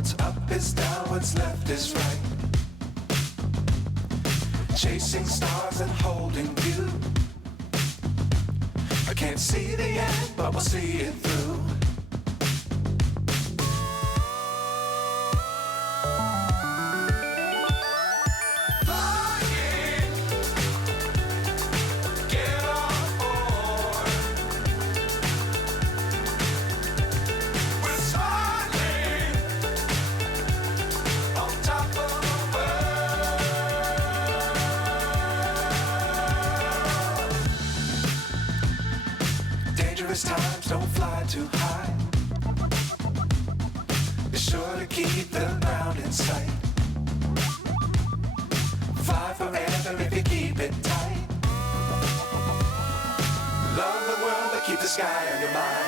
What's up is down, what's left is right. Chasing stars and holding you. I can't see the end, but we'll see it through. Times don't fly too high. Be sure to keep the ground in sight. Fly forever if you keep it tight. Love the world but keep the sky on your mind.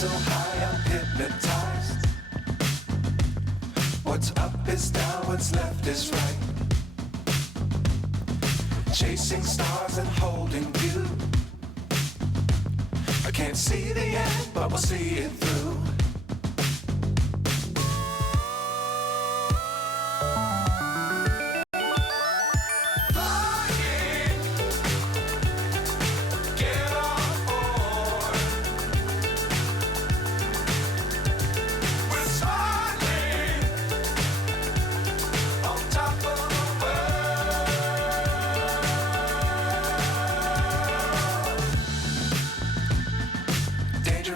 So high I'm hypnotized. What's up is down, what's left is right. Chasing stars and holding you. I can't see the end, but we'll see it through.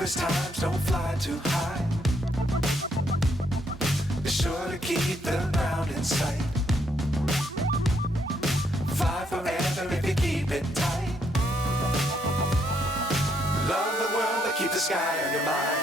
Times don't fly too high. Be sure to keep the ground in sight. Fly forever if you keep it tight. Love the world but keep the sky on your mind.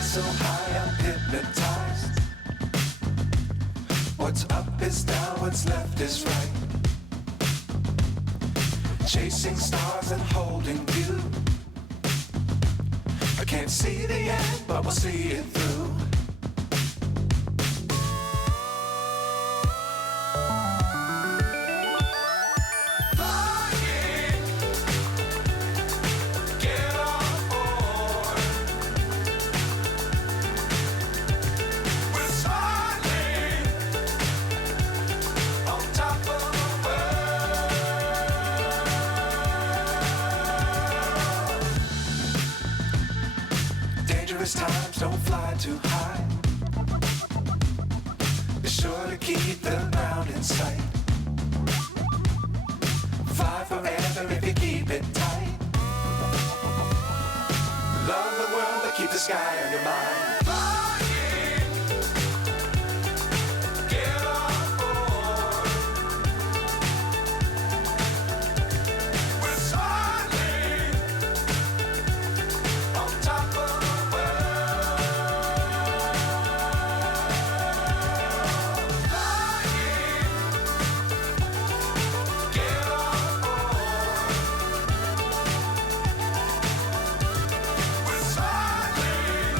So high I'm hypnotized. What's up is down, what's left is right. Chasing stars and holding you. I can't see the end, but we'll see it through. don't fly too high. Be sure to keep the ground in sight. Fly forever if you keep it tight. Love the world, but keep the sky on your mind. Flying, get on board. We're soaring on top of the world. Flying, get on board. We're soaring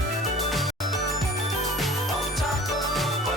on top of the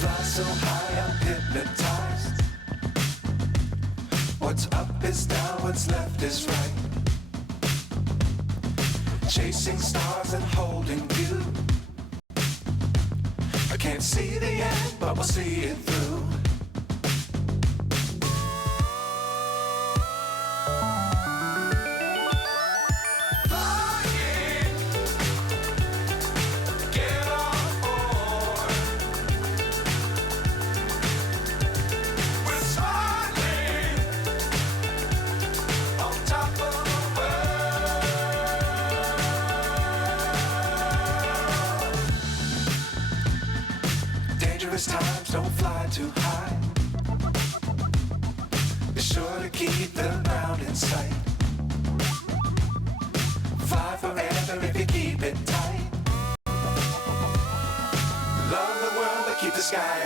fly so high, I'm hypnotized. What's up is down, what's left is right. Chasing stars and holding you. I can't see the end, but we'll see it through. Flying, get on board. We're soaring on top of the world. Dangerous times, don't fly too high. Be sure to keep the ground in sight. Fly forever if you keep it tight. Love the world, but keep the sky